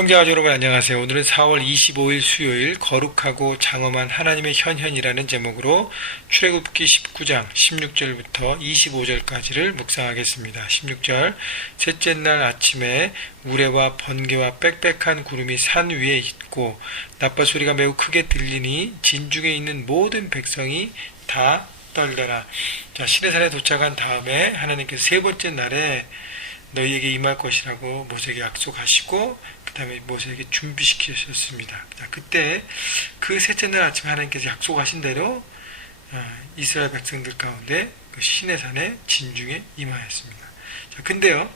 형제가족 여러분 안녕하세요. 오늘은 4월 25일 수요일 거룩하고 장엄한 하나님의 현현이라는 제목으로 출애굽기 19장 16절부터 25절까지를 묵상하겠습니다. 16절 셋째 날 아침에 우레와 번개와 빽빽한 구름이 산 위에 있고 나팔 소리가 매우 크게 들리니 진중에 있는 모든 백성이 다 떨려라. 자, 시내산에 도착한 다음에 하나님께서 세 번째 날에 너희에게 임할 것이라고 모세에게 약속하시고 그 다음에 모세에게 준비시키셨습니다. 그때 그 셋째 날 아침에 하나님께서 약속하신 대로 이스라엘 백성들 가운데 그 시내산에 진중에 임하였습니다. 자, 근데요,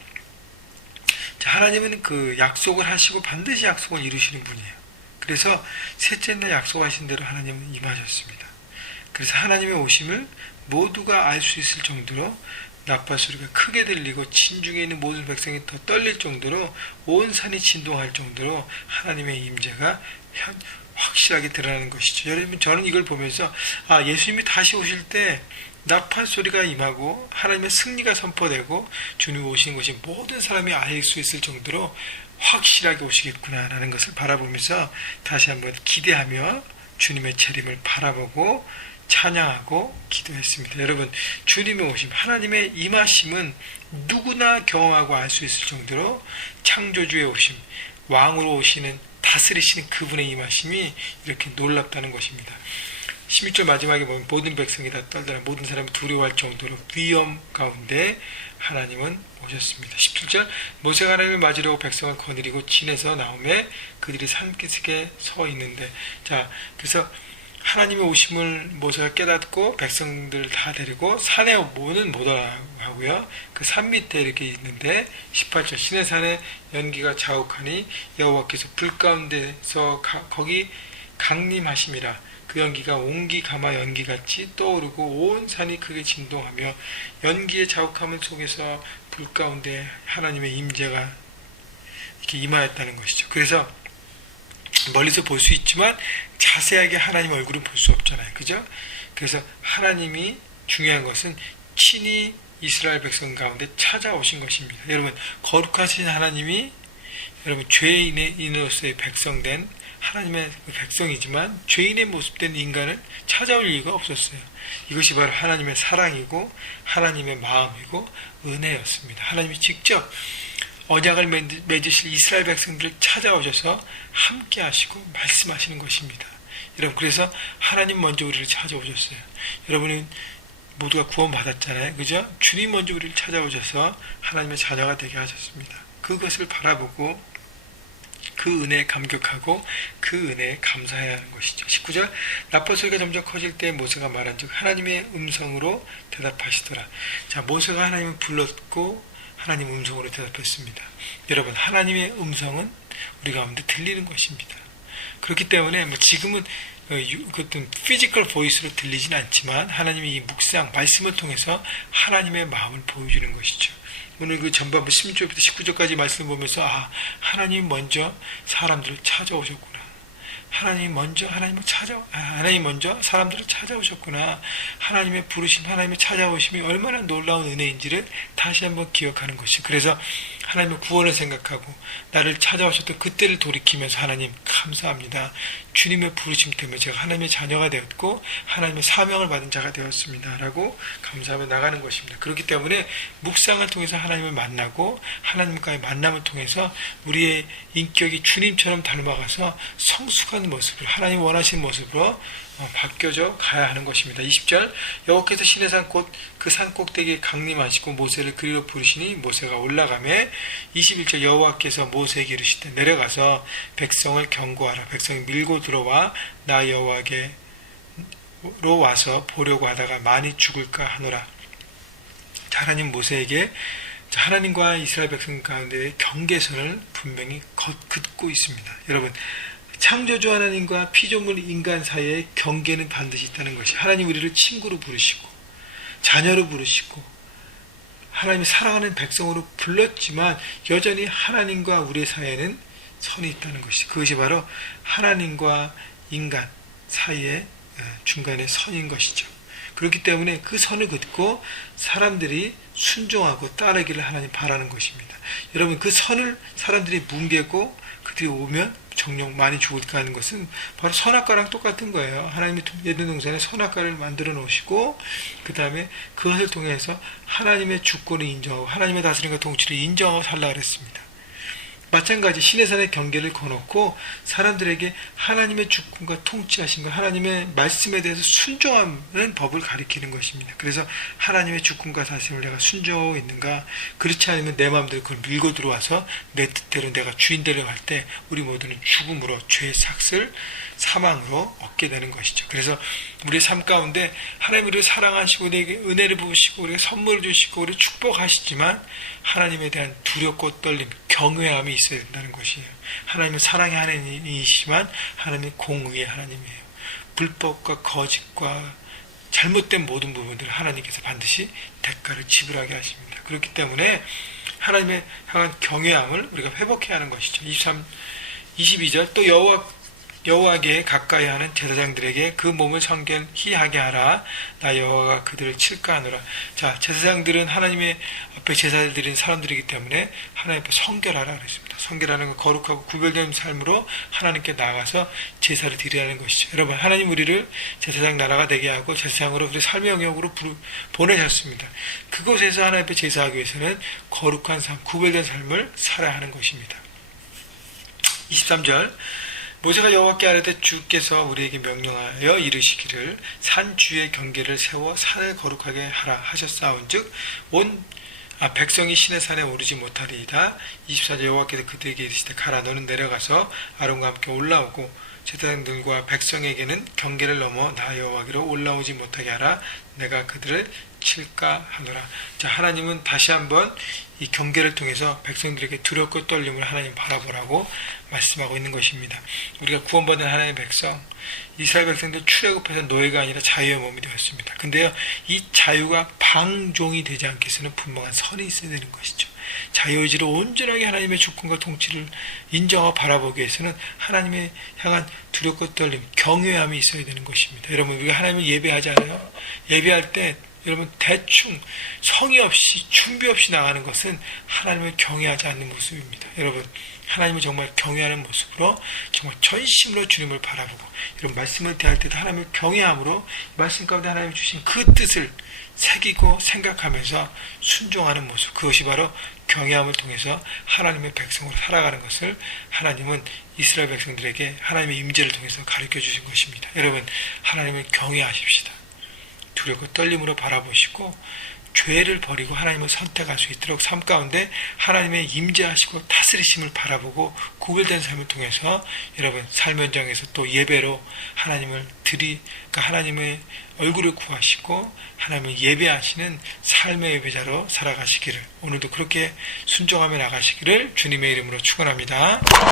하나님은 그 약속을 하시고 반드시 약속을 이루시는 분이에요. 그래서 셋째 날 약속하신 대로 하나님은 임하셨습니다. 그래서 하나님의 오심을 모두가 알 수 있을 정도로 나팔 소리가 크게 들리고 진중에 있는 모든 백성이 더 떨릴 정도로 온 산이 진동할 정도로 하나님의 임재가 확실하게 드러나는 것이죠. 여러분, 저는 이걸 보면서 예수님이 다시 오실 때 나팔 소리가 임하고 하나님의 승리가 선포되고 주님이 오시는 것이 모든 사람이 알 수 있을 정도로 확실하게 오시겠구나라는 것을 바라보면서 다시 한번 기대하며 주님의 재림을 바라보고 찬양하고 기도했습니다. 여러분, 주님의 오심, 하나님의 임하심은 누구나 경험하고 알 수 있을 정도로 창조주의 오심, 왕으로 오시는 다스리시는 그분의 임하심이 이렇게 놀랍다는 것입니다. 16절 마지막에 보면 모든 백성이 다 떨더라. 모든 사람이 두려워할 정도로 위험 가운데 하나님은 오셨습니다. 17절 모세가 하나님을 맞으려고 백성을 거느리고 진에서 나오매 그들이 산기슭에 서 있는데, 자, 그래서 하나님의 오심을 모세가 깨닫고 백성들을 다 데리고 산에 모는 못 하고요. 그 산 밑에 이렇게 있는데 18절 시내산에 연기가 자욱하니 여호와께서 불 가운데서 거기 강림하심이라. 그 연기가 옹기 가마 연기같이 떠오르고 온 산이 크게 진동하며 연기의 자욱함을 속에서 불 가운데 하나님의 임재가 이렇게 임하였다는 것이죠. 그래서 멀리서 볼 수 있지만 자세하게 하나님 얼굴은 볼 수 없잖아요. 그죠? 그래서 하나님이 중요한 것은 친히 이스라엘 백성 가운데 찾아오신 것입니다. 여러분, 거룩하신 하나님이 여러분 죄인으로서의 백성된 하나님의 백성이지만 죄인의 모습된 인간을 찾아올 이유가 없었어요. 이것이 바로 하나님의 사랑이고 하나님의 마음이고 은혜였습니다. 하나님이 직접 언약을 맺으실 이스라엘 백성들을 찾아오셔서 함께 하시고 말씀하시는 것입니다. 여러분, 그래서 하나님 먼저 우리를 찾아오셨어요. 여러분은 모두가 구원받았잖아요. 그죠? 주님 먼저 우리를 찾아오셔서 하나님의 자녀가 되게 하셨습니다. 그것을 바라보고 그 은혜에 감격하고 그 은혜에 감사해야 하는 것이죠. 19절 나팔 소리가 점점 커질 때 모세가 말한 즉 하나님의 음성으로 대답하시더라. 자, 모세가 하나님을 불렀고 하나님 음성으로 대답했습니다. 여러분, 하나님의 음성은 우리 가운데 들리는 것입니다. 그렇기 때문에 지금은 어떤 피지컬 보이스로 들리진 않지만 하나님이 이 묵상, 말씀을 통해서 하나님의 마음을 보여주는 것이죠. 오늘 그 전반부 16절부터 19절까지 말씀을 보면서 하나님 먼저 사람들을 찾아오셨구나. 하나님 먼저 사람들을 찾아오셨구나. 하나님의 부르심, 하나님의 찾아오심이 얼마나 놀라운 은혜인지를 다시 한번 기억하는 것이. 그래서 하나님의 구원을 생각하고 나를 찾아오셨던 그때를 돌이키면서 하나님 감사합니다. 주님의 부르심 때문에 제가 하나님의 자녀가 되었고 하나님의 사명을 받은 자가 되었습니다. 라고 감사하며 나가는 것입니다. 그렇기 때문에 묵상을 통해서 하나님을 만나고 하나님과의 만남을 통해서 우리의 인격이 주님처럼 닮아가서 성숙한 모습을 하나님 원하시는 모습으로 바뀌어져 가야 하는 것입니다. 20절 여호와께서 시내산 곧 그 산 꼭대기에 강림하시고 모세를 그리로 부르시니 모세가 올라가매 21절 여호와께서 모세에게 이르시되 내려가서 백성을 경고하라. 백성이 밀고 들어와 나 여호와께로 와서 보려고 하다가 많이 죽을까 하노라. 하나님 모세에게 하나님과 이스라엘 백성 가운데 경계선을 분명히 긋고 있습니다. 여러분, 창조주 하나님과 피조물 인간 사이에 경계는 반드시 있다는 것이, 하나님 우리를 친구로 부르시고 자녀로 부르시고 하나님이 사랑하는 백성으로 불렀지만 여전히 하나님과 우리 사이에는 선이 있다는 것이죠. 그것이 바로 하나님과 인간 사이의 중간에 선인 것이죠. 그렇기 때문에 그 선을 긋고 사람들이 순종하고 따르기를 하나님 바라는 것입니다. 여러분, 그 선을 사람들이 뭉개고 그들이 오면 정령 많이 죽을까 하는 것은 바로 선악과랑 똑같은 거예요. 하나님이 에덴 동산에 선악과를 만들어 놓으시고 그 다음에 그것을 통해서 하나님의 주권을 인정하고 하나님의 다스림과 통치를 인정하고 살라 그랬습니다. 마찬가지 시내산의 경계를 거놓고 사람들에게 하나님의 주권과 통치하신 것, 하나님의 말씀에 대해서 순종하는 법을 가리키는 것입니다. 그래서 하나님의 주권과 다스림을 내가 순종하고 있는가, 그렇지 않으면 내 마음대로 그걸 밀고 들어와서 내 뜻대로 내가 주인 되려고 할 때 우리 모두는 죽음으로 죄의 삭슬, 사망으로 얻게 되는 것이죠. 그래서 우리의 삶 가운데 하나님 우리를 사랑하시고 우리에게 은혜를 부으시고 우리에게 선물을 주시고 우리를 축복하시지만 하나님에 대한 두렵고 떨림, 경외함이 있어야 된다는 것이에요. 하나님은 사랑의 하나님이시지만 하나님은 공의의 하나님이에요. 불법과 거짓과 잘못된 모든 부분들을 하나님께서 반드시 대가를 지불하게 하십니다. 그렇기 때문에 하나님의 향한 경외함을 우리가 회복해야 하는 것이죠. 22절 또 여호와께 가까이 하는 제사장들에게 그 몸을 성결히 하게 하라. 나 여호와가 그들을 칠까 하노라. 자, 제사장들은 하나님의 앞에 제사를 드리는 사람들이기 때문에 하나님 앞에 성결하라 그랬습니다. 성결하는 건 거룩하고 구별된 삶으로 하나님께 나가서 제사를 드리라는 것이죠. 여러분, 하나님 우리를 제사장 나라가 되게 하고 제사장으로 우리 삶의 영역으로 보내셨습니다. 그곳에서 하나님 앞에 제사하기 위해서는 거룩한 삶, 구별된 삶을 살아야 하는 것입니다. 23절 모세가 여호와께 아뢰되 주께서 우리에게 명령하여 이르시기를 산 주의 경계를 세워 산을 거룩하게 하라 하셨사온즉 백성이 시내 산에 오르지 못하리이다. 24절 여호와께서 그들에게 이르시되 가라 너는 내려가서 아론과 함께 올라오고 제사장들과 백성에게는 경계를 넘어 나 여호와께로 올라오지 못하게 하라. 내가 그들을 칠까 하노라. 자, 하나님은 다시 한번 이 경계를 통해서 백성들에게 두렵고 떨림을 하나님 바라보라고 말씀하고 있는 것입니다. 우리가 구원받은 하나님의 백성, 이스라엘 백성들 출애굽해서 노예가 아니라 자유의 몸이 되었습니다. 근데요, 이 자유가 방종이 되지 않게 해서는 분명한 선이 있어야 되는 것이죠. 자유의지로 온전하게 하나님의 주권과 통치를 인정하고 바라보기 위해서는 하나님의 향한 두렵고 떨림, 경외함이 있어야 되는 것입니다. 여러분, 우리가 하나님을 예배하잖아요. 예배할 때 여러분 대충 성의 없이 준비 없이 나가는 것은 하나님을 경외하지 않는 모습입니다. 여러분, 하나님을 정말 경외하는 모습으로 정말 전심으로 주님을 바라보고 이런 말씀을 대할 때도 하나님을 경외함으로 말씀 가운데 하나님이 주신 그 뜻을 새기고 생각하면서 순종하는 모습, 그것이 바로 경외함을 통해서 하나님의 백성으로 살아가는 것을 하나님은 이스라엘 백성들에게 하나님의 임재를 통해서 가르쳐 주신 것입니다. 여러분, 하나님을 경외하십시다. 두렵고 떨림으로 바라보시고 죄를 버리고 하나님을 선택할 수 있도록 삶 가운데 하나님의 임재하시고 다스리심을 바라보고 구별된 삶을 통해서 여러분 삶 현장에서 또 예배로 하나님을 그러니까 하나님의 얼굴을 구하시고 하나님을 예배하시는 삶의 예배자로 살아가시기를, 오늘도 그렇게 순종하며 나가시기를 주님의 이름으로 축원합니다.